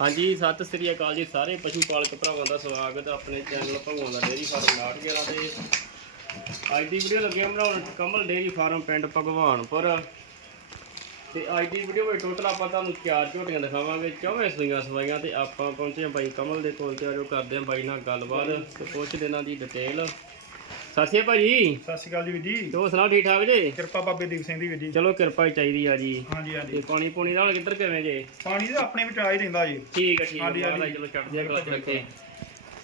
ਹਾਂਜੀ, ਸਤਿ ਸ੍ਰੀ ਅਕਾਲ ਜੀ ਸਾਰੇ ਪਸ਼ੂ ਪਾਲਕ ਭਰਾਵਾਂ ਦਾ ਸਵਾਗਤ ਹੈ ਆਪਣੇ ਚੈਨਲ ਭਗਵਾਨ ਦਾ ਡੇਅਰੀ ਫਾਰਮ 911 ਤੇ। ਅੱਜ ਦੀ ਵੀਡੀਓ ਲੱਗੇ ਬਣਾਉਣ ਕਮਲ ਡੇਅਰੀ ਫਾਰਮ ਪਿੰਡ ਭਗਵਾਨਪੁਰ। ਤੇ ਅੱਜ ਦੀ ਵੀਡੀਓ ਵਿੱਚ ਟੋਟਲ ਆਪਾਂ ਤੁਹਾਨੂੰ ਚਾਰ ਝੋਟੀਆਂ ਦਿਖਾਵਾਂਗੇ, ਚੌਵੇਂ ਸੂਈਆਂ ਸਵਾਈਆਂ ਤੇ ਆਪਾਂ ਪਹੁੰਚੇ ਹਾਂ ਬਾਈ ਕਮਲ ਦੇ ਕੋਲ ਤੇ ਆਜੋ ਕਰਦੇ ਹਾਂ ਬਾਈ ਨਾਲ ਗੱਲਬਾਤ ਤੇ ਪੁੱਛਦੇ ਇਹਨਾਂ ਦੀ ਡਿਟੇਲ ਸਤਿ ਸ਼੍ਰੀ ਅਕਾਲ ਭਾਜੀ। ਸਤਿ ਸ਼੍ਰੀ ਅਕਾਲ ਜੀ ਵੀਰ ਜੀ। ਦੋ ਸੁਣਾਓ ਠੀਕ ਠਾਕ ਜੇ? ਕਿਰਪਾ ਬਾਬੇ ਦੀਪ ਸਿੰਘ ਦੀ ਵੀਰ ਜੀ। ਚਲੋ ਕਿਰਪਾ ਹੀ ਚਾਹੀਦੀ ਆ ਜੀ। ਹਾਂਜੀ ਤੇ ਹਾਂਜੀ ਪਾਣੀ ਪੂਣੀ ਨਾਲ ਕਿੱਧਰ ਕਿਵੇਂ ਜੇ? ਪਾਣੀ ਤਾਂ ਆਪਣੇ ਵਿੱਚ ਆ ਹੀ ਰਹਿੰਦਾ ਜੀ। ਠੀਕ ਹੈ ਠੀਕ ਹੈ ਹਾਂਜੀ, ਹਾਂਜੀ। ਮਹਾਰਾਜ ਚਲੋ ਚੜ੍ਹਦੀ ਕਲਾ ਚ ਰੱਖੇ।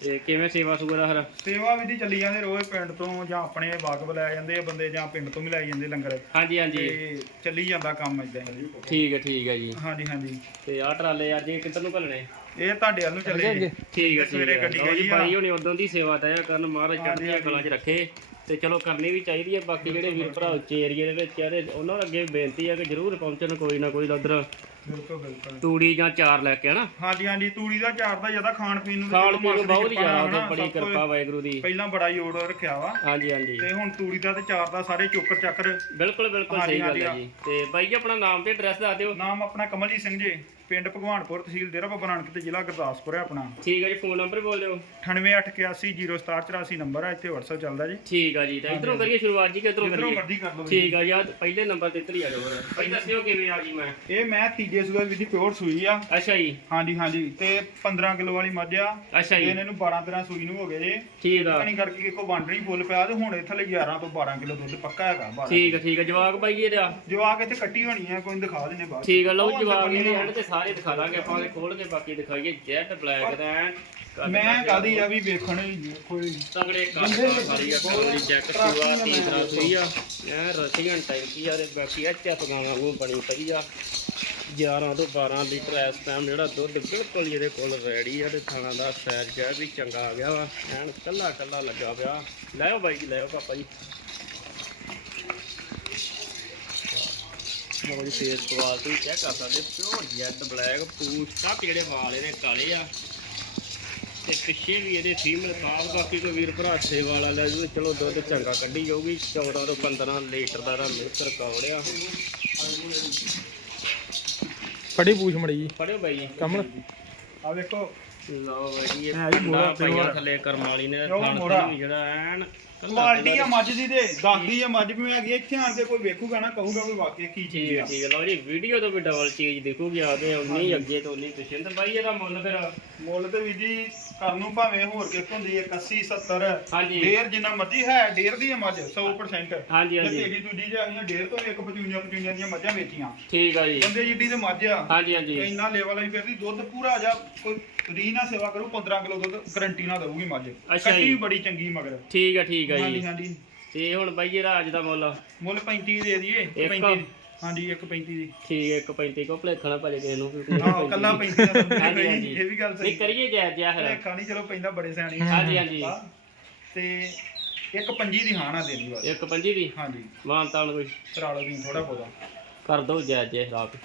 ਤੇ ਕਿਵੇਂ ਸੇਵਾ ਸੁਗਾ ਦਾ ਹਰ ਸੇਵਾ ਵੀ ਦੀ ਚੱਲੀ ਜਾਂਦੇ ਰੋਜ਼ ਪਿੰਡ ਤੋਂ ਜਾਂ ਆਪਣੇ ਵਾਕਬ ਲੈ ਜਾਂਦੇ ਆ ਬੰਦੇ ਜਾਂ ਪਿੰਡ ਤੋਂ ਵੀ ਲੈ ਜਾਂਦੇ ਲੰਗਰ। ਹਾਂਜੀ ਹਾਂਜੀ। ਤੇ ਚੱਲੀ ਜਾਂਦਾ ਕੰਮ ਇਦਾਂ ਠੀਕ ਹੈ ਠੀਕ ਹੈ ਜੀ। ਹਾਂਜੀ ਹਾਂਜੀ। ਤੇ ਆਹ ਟਰਾਲੇ ਅੱਜ ਕਿੱਧਰ ਨੂੰ ਘੱਲਣੇ? ਇਹ ਤੁਹਾਡੇ ਵੱਲ ਨੂੰ ਚੱਲੇ ਜੀ ਠੀਕ ਹੈ ਸਵੇਰੇ ਗੱਡੀ ਗਈ ਆ। ਭਾਈ ਹੁਣੀ ਉਦੋਂ ਦੀ ਸੇਵਾ ਦਇਆ ਕਰਨ ਮਹਾਰਾਜ ਚੜ੍ਹਦੀਆਂ ਕਲਾ 'ਚ ਰੱਖੇ। ਤੇ ਚਲੋ ਕਰਨੀ ਵੀ ਚਾਹੀਦੀ ਹੈ ਬਾਕੀ ਜਿਹੜੇ ਵੀਰ ਭਰਾ ਉੱਚੇ ਏਰੀਏ ਦੇ ਵਿੱਚ ਆ ਤੇ ਉਹਨਾਂ ਨੂੰ ਅੱਗੇ ਬੇਨਤੀ ਹੈ ਕਿ ਜਰੂਰ ਪਹੁੰਚਣ ਕੋਈ ਨਾ ਕੋਈ ਉਧਰ ਬਿਲਕੁਲ ਬਿਲਕੁਲ। ਤੂੜੀ ਜਾਂ ਚਾਰ ਲੈ ਕੇ ਹਨਾ। ਹਾਂਜੀ ਹਾਂਜੀ ਤੂੜੀ ਦਾ ਚਾਰ ਦਾ ਜ਼ਿਆਦਾ ਖਾਣ ਪੀਣ ਨੂੰ ਖਾਣ ਪੀਣ ਨੂੰ ਬਹੁਤ ਦੀ ਜ਼ਿਆਦਾ ਬੜੀ ਕਿਰਪਾ ਵਾਹਿਗੁਰੂ ਦੀ। ਪਹਿਲਾਂ ਬੜਾ ਜੋੜ ਰੱਖਿਆ ਵਾ। ਹਾਂਜੀ ਹਾਂਜੀ। ਤੇ ਹੁਣ ਤੂੜੀ ਦਾ ਤੇ ਚਾਰ ਦਾ ਸਾਰੇ ਚੋਕਰ ਚੱਕਰ। ਬਿਲਕੁਲ ਬਿਲਕੁਲ ਸਹੀ ਗੱਲ ਹੈ। ਜੀ। ਤੇ ਬਾਈ ਜੀ ਆਪਣਾ ਨਾਮ ਤੇ ਐਡਰੈਸ ਦੱਸ ਦਿਓ। ਨਾਮ ਆਪਣਾ ਕਮਲਜੀਤ ਸਿੰਘ ਜੀ। ਪਿੰਡ ਭਗਵਾਨਪੁਰ ਤਹਿਸੀਲ ਡੇਰਾ ਬਾਬਾ ਨਾਨਕ ਤੇ ਜ਼ਿਲ੍ਹਾ ਗੁਰਦਾਸਪੁਰ ਹੈ ਆਪਣਾ। ਠੀਕ ਹੈ ਜੀ ਫੋਨ ਨੰਬਰ ਬੋਲ ਦਿਓ। 98810784 ਨੰਬਰ ਹੈ ਇੱਥੇ WhatsApp ਚੱਲਦਾ ਜੀ। ਠੀਕ ਆ ਜੀ ਤੇ ਇਧਰੋਂ ਕਰੀਏ ਸ਼ੁਰੂਆਤ ਜੀ ਕਿਧਰੋਂ ਜਿੱਧਰੋਂ ਕਰੀਏ? ਮਰਜ਼ੀ ਕਰ ਲਓ ਠੀਕ ਆ ਯਾਰ ਪਹਿਲੇ ਨੰਬਰ ਤੇ ਇੱਧਰ ਹੀ ਆ ਜਾਓ ਫਿਰ ਭਾਈ ਦੱਸਿਓ ਕਿਵੇਂ ਆ ਗਈ ਮੈਂ? ਇਹ ਮੈਂ ਤੀਜੇ ਸੂਏ ਵੀ ਦੀ ਪਿਓਰ ਸੂਈ ਆ। ਅੱਛਾ ਜੀ। ਹਾਂਜੀ ਹਾਂਜੀ। ਤੇ 15 ਕਿਲੋ ਵਾਲੀ ਮੱਝ ਆ। ਅੱਛਾ ਤੇ ਜੀ। ਇਹਨਾਂ ਨੂੰ 12 13 ਸੂਈ ਨੂੰ ਹੋ ਗਏ ਜੇ। ਠੀਕ ਆ। ਕਣੀ ਕਰਕੇ ਇੱਕੋ ਨਹੀਂ ਫੁੱਲ ਪਿਆ ਤੇ ਹੁਣ ਇੱਥੇ ਲਈ 11 ਤੋਂ 12 ਕਿਲੋ ਦੁੱਧ ਪੱਕਾ ਹੈਗਾ 12 ਠੀਕ ਆ ਠੀਕ ਆ। ਜਵਾਕ ਬਾਈ ਇਹਦਾ? ਜਵਾਕ ਇੱਥੇ ਕੱਟੀ ਹੋਣੀ ਹੈ ਕੋਈ ਨੀ ਦਿਖਾ ਦਿੰਨੇ ਬਾਅਦ 'ਚ। ਠੀਕ ਆ ਲਓ ਉਹ ਅੰਦਰ ਜਵਾਕ ਬਣੀ ਇਹਦੇ ਹੋਣੀ। ਐਂਡ ਤੇ ਸਾਰੇ ਦਿਖਾ ਦਾਂਗੇ ਆਪਾਂ ਇਹ ਖੋਲ ਕੇ ਬਾਕੀ ਦਿਖਾਈਏ ਜੈਟ ਬਲੈਕ ਦਾ ਐਨ ਮੈਂ ਕੱਦ ਆ ਵੀ ਵੇਖਣ ਕੋਈ ਤਗੜੇ ਕੱਦ ਵਾਲੀ ਆ ਕਾਲੀ ਚੈੱਕ ਸੂਆ ਤੀਸਰਾ ਸੂਈ ਆ। ਐ ਰਸੀਅਨ ਟੈਂਕੀ ਆ ਤੇ ਬਾਕੀ ਆ ਚੱਪਗਾਂ ਵਾਂਗੂ ਬਣੀ ਪਈ ਆ। 11 ਤੋਂ 12 ਲੀਟਰ ਇਸ ਟਾਈਮ ਜਿਹੜਾ ਦੁੱਧ ਬਿਲਕੁਲ ਹੀ ਇਹਦੇ ਕੋਲ ਰੈਡੀ ਆ ਤੇ ਥਾਣਾ ਦਾ ਸਾਈਜ਼ ਜਿਹੜਾ ਵੀ ਚੰਗਾ ਆ ਗਿਆ ਵਾ। ਐਨ ਕੱਲਾ ਕੱਲਾ ਲੱਗਾ ਪਿਆ। ਲੈਓ ਬਾਈ ਜੀ ਲੈਓ ਪਾਪਾ ਜੀ। ਲਓ ਜੀ ਫੇਸ ਕੁਆਲਿਟੀ ਚੈੱਕ ਕਰ ਸਕਦੇ ਪਿਓਰ ਜੈਡ ਬਲੈਕ ਪੂਛ ਤੱਕ ਜਿਹੜੇ ਵਾਲ ਇਹਦੇ ਕਾਲੇ ਆ। ਤੇ ਪਿੱਛੇ ਵੀ ਇਹਦੇ ਫੀਮੇਲ ਕਾਫ ਬਾਕੀ ਕੋਈ ਵੀਰ ਭਰਾ ਸੇ ਵਾਲਾ ਲੈ ਜੂ ਚਲੋ ਦੁੱਧ ਚੰਗਾ ਕੱਢੀ ਜਾਊਗੀ 14 ਤੋਂ 15 ਲੀਟਰ ਦਾ ਦਾ ਮਿਲਕ ਰਿਕਾਰਡ ਆ। ਫੜੀ ਪੂਛ ਮੜੀ ਜੀ। ਫੜਿਓ ਬਾਈ ਜੀ। ਕਮਲ। ਆ ਵੇਖੋ ਲਓ ਬਾਈ ਜੀ ਇਹ ਹੈ ਜੀ ਮੋਹਰਾ ਪਾਈਆਂ ਪਿਓਰ। ਥੱਲੇ ਕਰਮ ਵਾਲੀ ਨੇ ਪਿਓਰ ਥਣ ਮੋਹਰਾ। ਥਣ ਵੀ ਜਿਹੜਾ ਐਨ ਕੱਲਾ ਕੁਆਲਿਟੀ ਆ ਮੱਝ ਦੀ ਤੇ ਦੱਸਦੀ ਆ ਮੱਝ ਵੀ ਹੈਗੀ ਆ, ਇੱਥੇ ਆਣ ਕੇ ਕੋਈ ਵੇਖੂਗਾ ਨਾ ਕਹੂਗਾ ਵੀ ਕੀ ਚੀਜ਼ ਹੈ ਆ ਠੀਕ ਹੈ ਲਓ ਜੀ ਵੀਡੀਓ ਤੋਂ ਵੀ ਡਬਲ ਚੀਜ਼ ਦੇਖੋਗੇ ਆਦੇ ਉਨੀ ਅੱਗੇ ਤੋਂ ਉਨੀ ਪਿੱਛੇ ਤੇ ਬਾਈ ਇਹਦਾ ਮੁੱਲ ਫਿਰ ਮੁੱਲ ਤੇ ਵੀ ਜੀ ਕਰਨ ਨੂੰ ਭਾਵੇਂ ਹੋਰ ਕਿਸ ਹੁੰਦੀ ਹੈ 81 70 ਹਾਂਜੀ। ਡੇਰ ਜਿੰਨਾ ਮਰਜ਼ੀ ਹੈ ਡੇਰ ਦੀ ਹੈ ਮੱਝ 100% ਹਾਂਜੀ ਤੇ ਹਾਂਜੀ ਤੇਰੀ ਦੂਜੀ ਜਿਹੜੀਆਂ ਡੇਰ ਤੋਂ ਇੱਕ 55 55 ਦੀਆਂ ਮੱਝਾਂ ਵੇਚੀਆਂ। ਠੀਕ ਆ ਜੀ। ਬੰਦੇ ਜਿੱਡੀ ਤੇ ਮੱਝ ਆ। ਹਾਂਜੀ ਹਾਂਜੀ। ਇੰਨਾ ਲੈਵਲ ਹੀ ਫਿਰਦੀ ਦੁੱਧ ਪੂਰਾ ਜਾ ਕੋਈ ਰੀ ਨਾ ਸੇਵਾ ਕਰੂ 15 ਕਿਲੋ ਦੁੱਧ ਗਰੰਟੀ ਨਾਲ ਦਊਗੀ ਮੱਝ। ਅੱਛਾ ਕੱਟੀ ਜੀ। ਵੀ ਬੜੀ ਚੰਗੀ ਮਗਰ। ਠੀਕ ਆ ਠੀਕ ਆ ਹਾਂਜੀ ਜੀ। ਹਾਂਜੀ ਤੇ ਹੁਣ ਬਾਈ ਇਹਦਾ ਅੱਜ ਦਾ ਮੁੱਲ? ਮੁੱਲ 35 ਦੇ ਦਈਏ ਇੱਕ? 35 ਹਾਂਜੀ 1.35 ਦੀ। ਠੀਕ ਹੈ ਇੱਕ 35 ਕੋ ਭਲੇਖਣਾ ਭਾਲੇ ਕਿਸੇ ਨੂੰ। ਵੀ ਕੋਈ ਹਾਂ ਕੱਲਾ 35 ਦਾ ਹਾਂਜੀ, ਹਾਂਜੀ। ਇਹ ਵੀ ਗੱਲ ਨਹੀਂ ਸਹੀ ਕਰੀਏ ਜੈ ਜੈ ਫਿਰ ਭਲੇਖਾ ਨਹੀਂ ਚਲੋ ਪੈਂਦਾ ਬੜੇ ਸਿਆਣੀ ਹਾਂਜੀ ਹਾਂਜੀ। ਤੇ ਇੱਕ ਪੰਜੀ ਦੀ ਹਾਂ ਨਾ ਦੇਣੀ ਬਸ। ਇੱਕ 25 ਦੀ? ਹਾਂਜੀ। ਮਾਨਤਾਨ ਕੋਈ? ਕਰਾ ਲਓ ਤੁਸੀਂ ਥੋੜਾ ਬਹੁਤਾ। ਕਰ ਦੋ ਜੈ ਜੈ ਰਾਤ।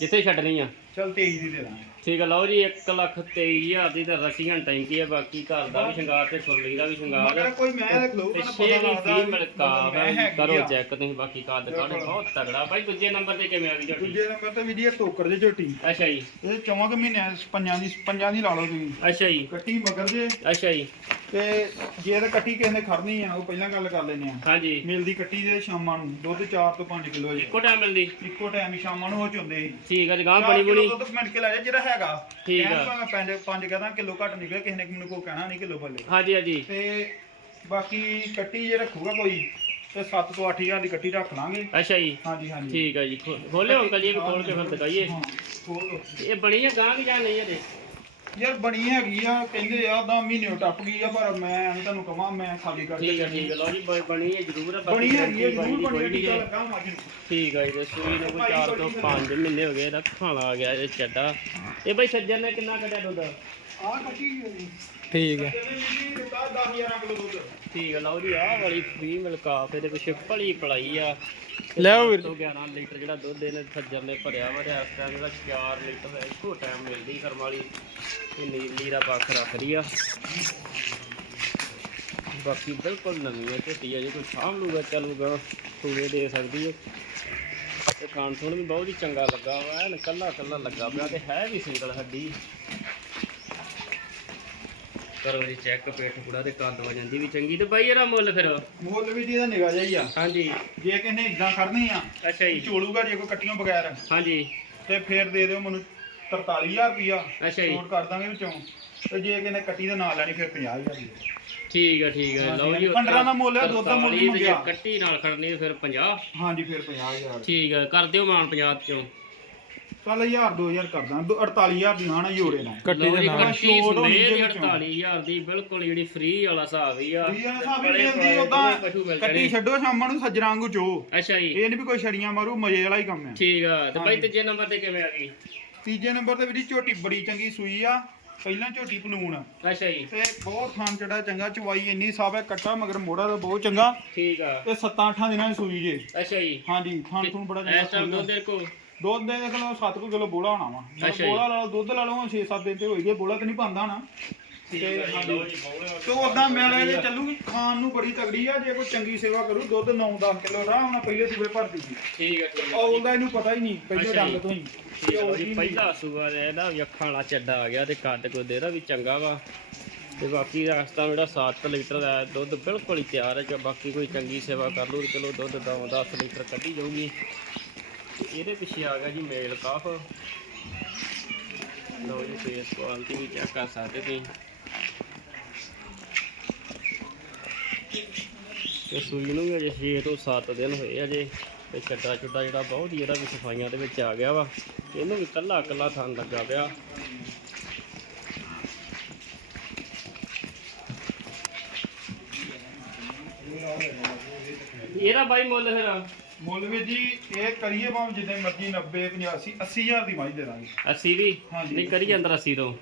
ਜਿੱਥੇ ਛੱਡਣੀ ਆ। ਚਲ 23 ਦੀ ਦੇ ਦਾਂਗੇ। ਠੀਕ ਆ ਲਓ ਜੀ 1 ਲੱਖ 23000 ਦੀ ਤਾਂ ਰਸੀਅਨ ਟੈਂਕੀ ਆ ਬਾਕੀ ਘਰ ਦਾ ਵੀ ਸ਼ਿੰਗਾਰ ਤੇ ਛੁਰਲੀ ਦਾ ਵੀ ਸ਼ਿੰਗਾਰ ਮਗਰ ਕੋਈ ਮੈਂ ਦੇਖ ਲਊਗਾ ਨਾ ਪਿੱਛੇ ਪਤਾ ਵੀ ਲੱਗਦਾ ਫੀ ਮਿਲਕਾ ਮੈਂ ਹੈਗੀ ਕਰੋ ਆ। ਚੈੱਕ ਤੁਸੀਂ ਬਾਕੀ ਕੱਦ ਕਾਠ ਬਹੁਤ ਤਗੜਾ। ਬਾਈ ਦੂਜੇ ਨੰਬਰ ਤੇ ਕਿਵੇਂ ਆ ਗਈ ਝੋਟੀ? ਦੂਜੇ ਨੰਬਰ ਤੇ ਵੀ ਇਹ ਟੋਕਰ ਦੇ ਝੋਟੀ। ਅੱਛਾ ਜੀ। ਇਹ ਚੌਵਾਂ ਕੁ ਮਹੀਨਿਆਂ ਪੰਜਾਂ ਦੀ ਪੰਜਾਂ ਦੀ ਲਾ ਲਓ ਤੁਸੀਂ। ਅੱਛਾ ਜੀ। ਕੱਟੀ ਮਗਰ ਜੇ। ਅੱਛਾ ਜੀ। ਤੇ ਜੇ ਤਾਂ ਕੱਟੀ ਕਿਸੇ ਨੇ ਖੜਨੀ ਆ ਉਹ ਪਹਿਲਾਂ ਗੱਲ ਕਰ ਲੈਨੇ ਆ। ਹਾਂਜੀ। ਮਿਲਦੀ ਕੱਟੀ ਦੇ ਸ਼ਾਮਾਂ ਨੂੰ ਦੁੱਧ 4 ਤੋਂ 5 ਕਿਲੋ ਜੇ। ਇੱਕੋ ਟਾਈਮ ਮਿਲਦੀ। ਇੱਕੋ ਟਾਈਮ ਹੀ ਸ਼ਾਮਾਂ ਨੂੰ ਉਹ ਚੁੰਦੇ ਠੀਕ ਆ ਜੀ ਗਾਂ ਚਾਰ ਬਣੀ ਕਿਲੋ ਦੁੱਧ ਮਿੰਟ ਕੇ ਲੈ ਜਾ ਜਿਹੜਾ ਹੈਗਾ। ਠੀਕ ਆ। ਭਾਵੇਂ ਪੰਜ ਪੰਜ ਕਹਦਾ ਕਿਲੋ ਘੱਟ ਨਿਕਲੇ ਕਿਸੇ ਨੇ ਮੈਨੂੰ ਕੋਈ ਕਹਿਣਾ ਨਹੀਂ ਕਿਲੋ ਬੱਲੇ। ਹਾਂਜੀ ਹਾਂਜੀ। ਤੇ ਬਾਕੀ ਕੱਟੀ ਜੇ ਰੱਖੂਗਾ ਕੋਈ ਤੇ 7 ਤੋਂ 8000 ਦੀ ਕੱਟੀ ਰੱਖ ਲਾਂਗੇ। ਅੱਛਾ ਜੀ। ਹਾਂਜੀ ਹਾਂਜੀ। ਠੀਕ ਆ ਜੀ। ਖੋ- ਖੋਲਿਓ ਅੰਕਲ ਜੀ ਖੋਲ ਕੇ ਫਿਰ ਦਿਖਾਈਏ। ਹਾਂ, ਖੋਲ ਲਓ। ਇਹ ਬਣੀ ਆ ਗਾਂ ਕਿ ਜਾਂ ਨਹੀਂ ਇਹਦੇ? ਯਾਰ ਬਣੀ ਹੈਗੀ ਆ ਕਹਿੰਦੇ ਆ ਦਾ ਮਹੀਨੇ ਟੱਪ ਗਈ ਆ ਪਰ ਮੈਂ ਤੁਹਾਨੂੰ ਕਹਾਂ ਮੈਂ ਖਾਲੀ ਕਰਕੇ ਠੀਕ ਆ ਠੀਕ ਆ ਲਓ ਜੀ ਬ- ਬਣੀ ਹੈ ਜ਼ਰੂਰ ਆ ਬਣੀ ਹੈਗੀ ਆ ਜ਼ਰੂਰ ਬਣੀ ਹੈਗੀ ਹੈ। ਚੱਲ ਲੱਗਾ ਮੱਝ ਨੂੰ। ਠੀਕ ਆ ਜੀ ਤੇ ਸੂਈ ਨੂੰ ਕੋਈ 4 ਤੋਂ 5 ਮਹੀਨੇ ਹੋ ਗਏ ਇਹਦਾ ਖਾਣਾ ਆ ਗਿਆ ਇਹ ਚੱਡਾ। ਇਹ ਬਈ ਸੱਜਣ ਨੇ ਕਿੰਨਾ ਕੱਢਿਆ ਦੁੱਧ? ਆ ਕੱਟੀ ਹੋਈ ਠੀਕ ਹੈ। ਕਹਿੰਦੇ ਜੀ ਦਿੱਤਾ 10 11 ਕਿਲੋ ਦੁੱਧ ਠੀਕ ਆ ਲਓ ਜੀ ਆਹ ਵਾਲੀ ਫ੍ਰੀ ਮਿਲਕਾਫ ਇਹਦੇ ਪਿੱਛੇ ਭਲੀ ਪਲਾਈ ਆ। ਲਿਆਓ ਵੀਰ। ਤੋਂ 11 ਲੀਟਰ ਜਿਹੜਾ ਦੁੱਧ ਇਹਨੇ ਸੱਜਣ ਨੇ ਭਰਿਆ ਵਾ ਤੇ ਇਸ ਟਾਈਮ ਇਹਦਾ 4 ਲੀਟਰ ਇੱਕੋ ਟਾਈਮ ਮਿਲਦੀ ਕਰਮ ਵਾਲੀ। ਇਹ ਨੀਲੀ ਦਾ ਪੱਖ ਰੱਖਦੀ ਆ। ਬਾਕੀ ਬਿਲਕੁਲ ਨਵੀਂ ਹੈ ਝੋਟੀ ਹੈ ਜੇ ਕੋਈ ਸਾਂਭ ਲੂਗਾ ਚੱਲੂਗਾ ਸੂਏ ਦੇ ਸਕਦੀ ਹੈ ਤੇ ਥੋਣ ਵੀ ਬਹੁਤ ਹੀ ਚੰਗਾ ਲੱਗਾ ਵਾ ਐਨ ਕੱਲਾ ਕੱਲਾ ਲੱਗਾ ਪਿਆ ਤੇ ਹੈ ਵੀ ਸਿੰਗਲ ਹੱਡੀ। ਕਰੋ ਜੀ ਚੈੱਕ ਪੇਟ ਪੂੜਾ ਤੇ ਕੱਦ ਵਜਨ ਦੀ ਵੀ ਚੰਗੀ। ਤੇ ਬਾਈ ਇਹਦਾ ਮੁੱਲ ਫਿਰ? ਮੁੱਲ ਵੀ ਜੀ ਇਹਦਾ ਨਿਗਾ ਜਾਈ ਆ। ਹਾਂਜੀ। ਜੇ ਕਿਨੇ ਇਦਾਂ ਖੜਨੀ ਆ ਅੱਛਾ ਜੀ। ਚੋਲੂਗਾ ਜੇ ਕੋਈ ਕੱਟੀਆਂ ਬਗੈਰ। ਹਾਂਜੀ। ਤੇ ਫੇਰ ਦੇ ਦਿਓ ਮੈਨੂੰ 43000 ਰੁਪਿਆ ਅੱਛਾ ਜੀ। ਛੋਟ ਕਰ ਦਾਂਗੇ ਵਿੱਚੋਂ। ਤੇ ਜੇ ਕਿਨੇ ਕੱਟੀ ਦੇ ਨਾਲ ਲੈਣੀ ਫਿਰ 50000 ਦੀ। ਠੀਕ ਆ ਠੀਕ ਆ। ਲਓ ਜੀ ਪੰਦਰਾਂ ਦਾ ਮੁੱਲ ਆ, ਦੁੱਧ ਦਾ ਮੁੱਲ ਨਹੀਂ 43 ਤੇ ਜੇ ਮੰਗਿਆ। ਕੱਟੀ ਨਾਲ ਖੜਨੀ ਫਿਰ 50 ਹਾਂਜੀ ਫਿਰ 50000 ਠੀਕ ਆ ਕਰ ਦਿਓ ਮਾਨ 50 ਚੋਂ। ਚੱਲ 1000 2000 ਕਰਦਾ 48000 ਦੀ। ਹਾਂ ਨਾ ਜੋੜੇ ਨਾਲ ਕੱਟੀ ਦੇ ਨਾਲ। ਕੱਟੀ ਛੋਟ ਹੋਣੀ ਸਮੇਤ ਜਿਹਦੇ ਵਿੱਚੋਂ। 48000 ਦੀ ਬਿਲਕੁਲ ਜਿਹੜੀ ਫ੍ਰੀ ਵਾਲਾ ਹਿਸਾਬ ਹੀ ਆ। ਵੀ ਹਿਸਾਬ ਹੀ ਮਿਲਦੀ ਉਦਾਂ ਕੱਟੀ। ਛੱਡੋ ਸ਼ਾਮਾਂ ਨੂੰ ਸੱਜਣਾ ਵਾਂਗੂ ਚੋ। ਅੱਛਾ ਜੀ। ਇਹ ਨਹੀਂ ਵੀ ਕੋਈ ਛੜੀਆਂ ਮਾਰੂ ਮਜ਼ੇ ਵਾਲਾ ਹੀ ਕੰਮ ਹੈ ਠੀਕ ਆ। ਤੇ ਬਾਈ। ਤੀਜੇ ਨੰਬਰ ਤੇ ਕਿਵੇਂ ਆ ਗਈ? ਤੀਜੇ ਨੰਬਰ ਤੇ ਵੀਡੀ ਝੋਟੀ ਬੜੀ ਚੰਗੀ ਸੂਈ ਆ। ਪਹਿਲਾਂ ਝੋਟੀ ਪਲੂਣ ਅੱਛਾ ਜੀ। ਤੇ ਬਹੁਤ ਥਾਂ ਚੜਾ ਚੰਗਾ ਚਵਾਈ ਇੰਨੀ ਸਾਫ਼ ਹੈ ਕੱਟਾ ਮਗਰ ਮੋੜਾ ਦਾ ਬਹੁਤ ਚੰਗਾ। ਠੀਕ ਆ। ਤੇ 7-8 ਦਿਨਾਂ ਦੀ ਸੂਈ ਜੇ। ਅੱਛਾ ਜੀ। ਹਾਂਜੀ ਥਾਂ ਥੂਣ ਬੜਾ ਇਸ ਟਾਈਮ ਚੰਗਾ ਦੁੱਧ ਦੇ ਕੋ ਦੁੱਧ ਦੇ ਕਿਲੋ 7 ਕਿਲੋ ਬੋਲਾ ਹੋਣਾ ਵਾ। ਅੱਛਾ ਜੀ। ਬੋਲਾ ਲਾ ਲਓ ਦੁੱਧ ਲਾ ਲਓ 6-7 ਦਿਨ ਤੇ ਹੋਈ ਗਏ ਬੋਲਾ ਤੇ ਨਹੀਂ ਪਾਉਂਦਾ ਨਾ। ਤੇ। ਲਓ ਉਦਾਂ ਮੈਂ ਲੈ ਚੱਲੂਗੀ ਖਾਣ ਨੂੰ ਬੜੀ ਤਗੜੀ ਆ ਜੇ ਕੋਈ ਚੰਗੀ ਸੇਵਾ ਕਰੂ ਦੁੱਧ 9-10 ਕਿਲੋ ਆਰਾਮ ਨਾਲ ਪਹਿਲੇ ਸੂਬੇ ਭਰਦੀ ਸੀ ਠੀਕ ਆ ਠੀਕ ਆ। ਔਲ ਦਾ ਇਹਨੂੰ ਪਤਾ ਹੀ ਨਹੀਂ ਪਹਿਲੇ ਅੱਛਾ ਡੰਗ। ਤੋਂ ਹੀ। ਠੀਕ ਲਓ ਜੀ ਪਹਿਲਾ ਸੂਆ ਦੇ ਇਹਦਾ ਵੀ ਅੱਖਾਂ ਵਾਲਾ ਚੱਡਾ ਆ ਗਿਆ ਤੇ ਕੱਦ ਕੋ ਇਹਦਾ ਵੀ ਚੰਗਾ ਵਾ। ਤੇ ਬਾਕੀ ਰਸਤਾ ਜਿਹੜਾ 7 ਲੀਟਰ ਦਾ ਹੈ, ਦੁੱਧ ਬਿਲਕੁਲ ਹੀ ਤਿਆਰ ਹੈ ਜੇ ਬਾਕੀ ਕੋਈ ਚੰਗੀ ਸੇਵਾ ਕਰ ਲੂ ਤੇ ਚਲੋ ਦੁੱਧ ਦਾ 10 ਲੀਟਰ ਕੱਢੀ ਜਾਊਗੀ। ਤੇ ਇਹਦੇ ਪਿੱਛੇ ਆ ਗਿਆ ਜੀ ਮੇਲ ਕਾਫ। ਲਓ ਜੀ ਫੇਸ ਕੁਆਲਿਟੀ ਵੀ ਚੈੱਕ ਕਰ ਸਕਦੇ ਤੁਸੀਂ। ਤੇ ਸੂਈ ਨੂੰ ਅਜੇ 6 ਤੋਂ 7 ਦਿਨ ਹੋਏ ਅਜੇ। ਤੇ ਚੱਡਾ ਚੁੱਡਾ ਜਿਹੜਾ ਬਹੁਤ ਹੀ ਇਹਦਾ ਵੀ ਸਫਾਈਆਂ ਦੇ ਵਿੱਚ ਆ ਗਿਆ ਵਾ। ਇਹਨੂੰ ਵੀ ਕੱਲਾ ਕੱਲਾ ਥਣ ਲੱਗਾ ਪਿਆ। ਇਹਦਾ ਬਾਈ ਮੁੱਲ ਫਿਰ। ਮੁੱਲ ਵੀ ਜੀ ਇਹ ਕਰੀਏ ਭਾਵੇਂ ਜਿੰਨੇ ਮਰਜ਼ੀ 90 85 80000 ਦੀ ਮੱਝ ਦੇ ਦਾਂਗੇ। 80 ਵੀ ਹਾਂਜੀ। ਨਹੀਂ ਕਰੀ ਅੰਦਰ 80 ਤੋਂ।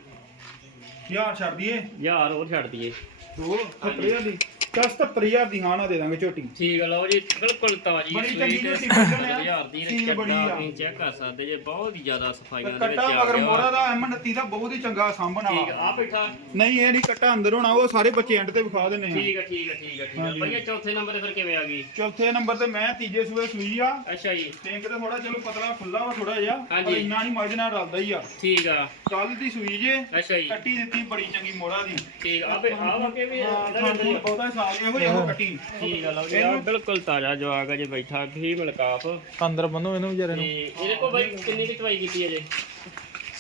ਯਾਰ ਛੱਡ ਦਈਏ? ਯਾਰ ਹੋਰ ਛੱਡ ਦਈਏ। ਦੋ 70000 ਦੀ। 70000 ਦੀ ਹਾਂ ਨਾ ਦੇ ਦਾਂਗੇ ਝੋਟੀ। ਠੀਕ ਆ ਲਓ ਜੀ ਬਿਲਕੁਲ ਤਾਜੀ ਬੜੀ ਚੰਗੀ ਬਣੀ ਆ। ਹਜ਼ਾਰ ਦੀ ਸੀਲ ਬੜੀ ਆ। ਤੁਸੀਂ ਚੈੱਕ ਕਰ ਸਕਦੇ ਜੇ ਬਹੁਤ ਹੀ ਜ਼ਿਆਦਾ ਸਫਾਈਆਂ ਦੇ ਵਿੱਚ ਕੱਟਾ ਆ ਮਗਰ ਗਿਆ। ਮੋਰਾ ਵਾ। ਦਾ M29 ਦਾ ਬਹੁਤ ਹੀ ਚੰਗਾ ਸਾਂਭਣਾ ਠੀਕ ਆ ਆ ਬੈਠਾ ਨਹੀਂ ਇਹ ਨਹੀਂ ਕੱਟਾ ਅੰਦਰ ਹੋਣਾ ਉਹ ਸਾਰੇ ਬੱਚੇ ਐਂਡ ਤੇ ਵਿਖਾ ਆ। ਠੀਕ ਆ ਠੀਕ ਆ ਠੀਕ ਆ ਠੀਕ ਆ। ਹਾਂਜੀ। ਭਈਆ ਚੌਥੇ ਨੰਬਰ ਤੇ ਫਿਰ ਕਿਵੇਂ ਆ ਗਈ? ਚੌਥੇ ਨੰਬਰ ਤੇ ਮੈਂ ਤੀਜੇ ਸੂਏ ਸੂਈ ਆ। ਅੱਛਾ ਜੀ। ਟੈਂਕ ਤੇ ਥੋੜਾ ਚਲੋ ਪਤਲਾ ਖੁੱਲਾ ਵਾ ਥੋੜਾ ਜਿਹਾ ਪਰ ਹਾਂਜੀ। ਇੰਨਾ ਨਹੀਂ ਮੱਝ ਨਾਲ ਰਲਦਾ ਹੀ ਆ। ਠੀਕ ਆ। ਕੱਲ ਦੀ ਸੂਈ ਜੇ ਅੱਛਾ ਜੀ। ਕੱਟੀ ਦਿੱਤੀ ਬੜੀ ਚੰਗੀ ਮੋੜਾ ਦੀ। ਠੀਕ ਆ ਬੇ ਆ ਵਾਕੇ ਵੀ ਹਾਂ ਇਹਦਾ ਖਾਣ ਵੀ ਖੂਣ ਬਹੁਤਾ ਸਾਲ ਇਹੋ ਇਹੋ ਕੱਟੀ ਠੀਕ ਆ ਲਓ ਜੀ ਬਿਲਕੁਲ ਤਾਜ਼ਾ ਜਵਾਗ ਆ ਜੇ ਬੈਠਾ ਕੀ ਮਲਕਾਫ ਅੰਦਰ ਬੰਨੋ ਇਹਨੂੰ ਵਿਚਾਰੇ ਤੇ ਨੂੰ ਇਹਦੇ ਕੋਲ ਬਾਈ ਕਿੰਨੀ ਕੁ ਚਵਾਈ ਕੀਤੀ ਹੈ ਜੇ?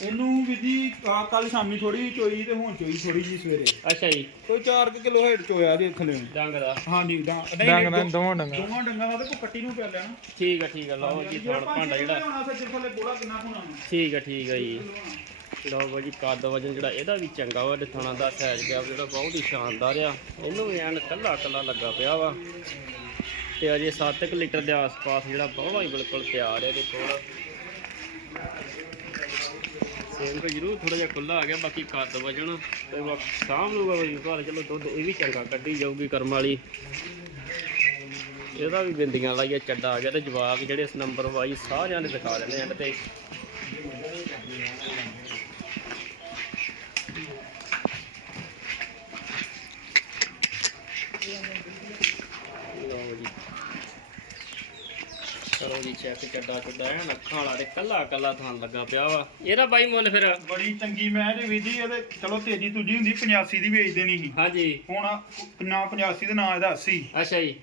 ਇਹਨੂੰ ਵੀ ਜੀ ਕੱਲ ਸ਼ਾਮੀ ਥੋੜੀ ਚੋਈ ਤੇ ਹੁਣ ਚੋਈ ਥੋੜੀ ਜੀ ਸਵੇਰੇ। ਅੱਛਾ ਜੀ। ਕੋਈ 4 ਕਿਲੋ ਹੇਠ ਚੋਇਆ ਦੇ ਥੱਲੇ ਡੰਗ ਦਾ। ਹਾਂਜੀ ਡਾਂ ਨਹੀਂ ਡੰਗ ਦਾ ਦੋਵਾਂ ਡੰਗਾ ਦੋਵਾਂ ਡੰਗਾਂ ਦਾ ਤੇ ਕੋਈ ਕੱਟੀ ਨੂੰ ਪਿਆ ਲੈਣਾ। ਠੀਕ ਆ ਠੀਕ ਆ ਲਓ ਜੀ ਥੋੜਾ ਭਾਂਡਾ ਜਿਹੜਾ ਹੋਣਾ ਫਿਰ ਥੱਲੇ ਬੋਲਾ ਕਿੰਨਾ ਹੋਣਾ। ਠੀਕ ਆ ਠੀਕ ਆ ਜੀ। ਲਓ ਬਾਈ ਜੀ, ਕੱਦ ਵਜਨ ਜਿਹੜਾ ਇਹਦਾ ਵੀ ਚੰਗਾ ਵਾ ਤੇ ਥਣਾ ਦਾ ਸਾਈਜ਼ ਗਿਆ ਜਿਹੜਾ ਬਹੁਤ ਹੀ ਸ਼ਾਨਦਾਰ ਆ। ਇਹਨੂੰ ਵੀ ਐਨ ਕੱਲਾ ਕੱਲਾ ਲੱਗਾ ਪਿਆ ਵਾ। ਤੇ ਅਜੇ 7 ਲੀਟਰ ਦੇ ਆਸ-ਪਾਸ ਜਿਹੜਾ ਬਹੁਤ ਹੀ ਬਿਲਕੁਲ ਤਿਆਰ ਹੈ ਇਹਦੇ ਕੋਲ। ਸੇਮ ਤੇ ਜ਼ਰੂਰ ਥੋੜਾ ਜਿਹਾ ਖੁੱਲਾ ਆ ਗਿਆ, ਬਾਕੀ ਕੱਦ ਵਜਨ ਤੇ ਬਾਕੀ ਸਾਂਭ ਲੂਗਾ ਬਈ ਘਰ ਚਲੋ ਦੁੱਧ ਇਹ ਵੀ ਚੰਗਾ ਕੱਢੀ ਜਾਊਗੀ ਕਰਮ ਵਾਲੀ। ਇਹਦਾ ਵੀ ਬਿੰਦੀਆਂ ਲਾਈਏ ਚੱਡਾ ਆ ਗਿਆ ਤੇ ਜਵਾਬ ਜਿਹੜੇ ਇਸ ਨੰਬਰ ਵਾਈ ਸਾਰਿਆਂ ਨੇ ਦਿਖਾ ਦਿੰਦੇ ਐਂਡ ਤੇ ਲਓ ਜੀ ਚੈੱਕ ਚੱਡਾ ਚੱਡਾ ਹੈ ਅੱਖਾਂ ਵਾਲਾ ਤੇ ਕੱਲਾ ਕੱਲਾ ਥਾਂ ਲੱਗਾ ਪਿਆ ਵਾ। ਇਹਦਾ ਬਾਈ ਮੁੱਲ ਫਿਰ ਬੜੀ ਚੰਗੀ ਮੈਂ ਜੇ ਵੀ ਜੀ ਇਹਦੇ ਚਲੋ ਤੇਜੀ ਤੁਜੀ ਹੁੰਦੀ 85 ਦੀ ਵੇਚ ਦੇਣੀ ਸੀ। ਹਾਂਜੀ। ਹੁਣ ਨਾ 85 ਦੇ ਨਾਂ ਇਹਦਾ 80 ਅੱਛਾ ਜੀ।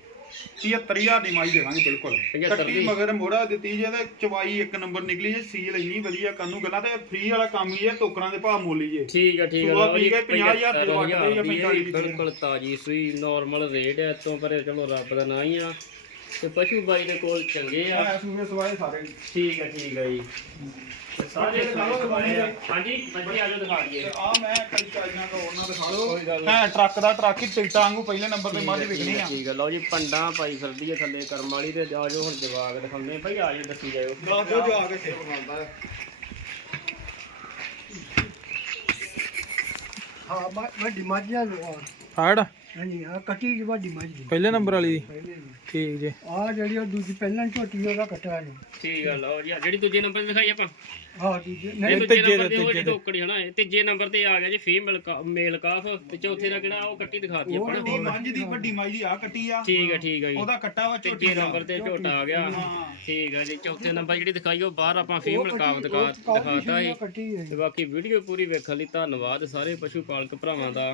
73000 ਦੀ ਮਾਈ ਦੇਵਾਂਗੇ ਬਿਲਕੁਲ। 75 ਕੱਟੀ। ਮਗਰ ਮੋੜਾ ਦਿੱਤੀ ਜੇ ਤੇ ਚਵਾਈ ਇੱਕ ਨੰਬਰ ਨਿਕਲੀ ਜੇ ਸੀਲ ਇੰਨੀ ਵਧੀਆ ਕੰਨੂ ਗੱਲਾਂ ਤੇ ਫ੍ਰੀ ਵਾਲਾ ਕੰਮ ਹੀ ਹੈ ਟੋਕਰਾਂ ਦੇ ਭਾਅ ਮੁੱਲ ਹੀ ਜੇ। ਠੀਕ ਆ ਠੀਕ ਆ। ਸੂਆ ਲਓ ਪੀ ਜੀ ਕੇ 50,000 ਦੀ ਲਵਾ ਕੇ ਦੇ ਜਾਂ 50,000 45 ਦੀ ਦੇ। ਬਿਲਕੁਲ ਤਾਜੀ ਸੂਈ ਨਾਰਮਲ ਰੇਟ ਹੈ ਤੋਂ ਪਰ ਚਲੋ ਰੱਬ ਦਾ ਨਾਂ ਹੀ ਆ। ਤੇ ਪਸ਼ੂ ਬਾਈ ਦੇ ਕੋਲ ਚੰਗੇ ਆ। ਆ ਸੂਏ ਸਵਾਏ ਸਾਰੇ। ਠੀਕ ਆ ਠੀਕ ਆ ਜੀ। ਤੇ ਸਾਰੇ ਦਿਖਾਓ ਦਿਖਾਉਣੇ ਆ। ਹਾਂਜੀ ਬੱਚੇ ਆਜੋ ਦਿਖਾ ਦਈਏ। ਤੇ ਆ ਮੈਂ ਕਈ ਚਾਈਨਾ ਦਾ ਉਹਨਾਂ ਦਿਖਾ ਲਓ। ਕੋਈ ਗੱਲ ਨੀ। ਹਾਂ ਟਰੱਕ ਦਾ ਟਰੱਕ ਹੀ ਟਿਕਟਾਂ ਵਾਂਗੂ ਪਹਿਲੇ ਨੰਬਰ ਤੇ ਮੱਝ ਵਿਕਣੀ ਆ। ਠੀਕ ਆ ਲਓ ਜੀ ਪੰਡਾਂ ਪਾਈ ਫਿਰਦੀ ਹੈ ਥੱਲੇ ਕਰਮ ਵਾਲੀ ਤੇ ਆਜੋ ਹੁਣ ਜਵਾਗ ਦਿਖਾਉਂਦੇ ਭਾਈ ਆਜੋ ਦੱਸੀ ਜਾਇਓ। ਦੱਸ ਦਿਓ ਜੋ ਆ ਕੇ ਸੇਵ ਬਣਾਉਂਦਾ ਹੈ ਹਾਂ ਮੈਂ ਵੱਡੀ ਮਾਝੀਆਂ ਨੂੰ ਹਾੜ ਹਾਂਜੀ ਆ ਕੱਟੀ ਜੀ ਵੱਡੀ ਮੱਝ ਦੀ ਪਹਿਲੇ ਨੰਬਰ ਵਾਲੀ ਦੀ ਪਹਿਲੇ ਠੀਕ ਜੇ। ਆ ਜਿਹੜੀ ਉਹ ਦੂਜੀ ਪਹਿਲਾਂ ਝੋਟੀ ਉਹਦਾ ਕੱਟਿਆ ਜੀ। ਠੀਕ ਆ ਲਓ ਜੀ ਆਹ ਜਿਹੜੀ ਦੂਜੇ ਨੰਬਰ ਤੇ ਦਿਖਾਈ ਆਪਾਂ? ਹਾਂ ਦੂਜੇ ਇਹ ਨਹੀਂ ਦੂਜੇ ਤੀਜੇ ਨੰਬਰ ਤੇ, ਉਹ ਤੀਜੇ ਜਿਹੜੀ ਟੋਕੜੀ ਹਨਾ ਇਹ ਤੀਜੇ ਨੰਬਰ ਤੇ ਆ ਗਿਆ ਜੀ ਫੀਮੇਲ ਮੇਲ ਕਾਫ ਤੇ ਚੌਥੇ ਦਾ ਕਿਹੜਾ ਉਹ ਕੱਟੀ ਦਿਖਾਤੀ ਆਪਾਂ। ਵੱਡੀ ਮੱਝ ਦੀ ਵੱਡੀ ਮੱਝ ਦੀ ਆ ਕੱਟੀ ਆ। ਠੀਕ ਹੈ ਠੀਕ ਹੈ ਜੀ। ਉਹਦਾ ਕੱਟਾ ਵਾ ਝੋਟੀ ਤੀਜੇ ਦਾ। ਨੰਬਰ ਤੇ ਝੋਟਾ ਆ ਗਿਆ। ਠੀਕ ਹੈ ਜੀ ਚੌਥੇ ਨੰਬਰ ਜਿਹੜੀ ਦਿਖਾਈ ਉਹ ਬਾਹਰ ਆਪਾਂ ਫੀਮੇਲ ਕਾਫ ਦਿਖਾ ਦਿਖਾਤਾ ਜੀ। ਕੱਟੀ ਹੈ ਤੇ ਬਾਕੀ ਵੀਡੀਓ ਪੂਰੀ ਵੇਖਣ ਲਈ ਧੰਨਵਾਦ ਸਾਰੇ ਪਸ਼ੂ ਪਾਲਕ ਭਰਾਵਾਂ ਦਾ।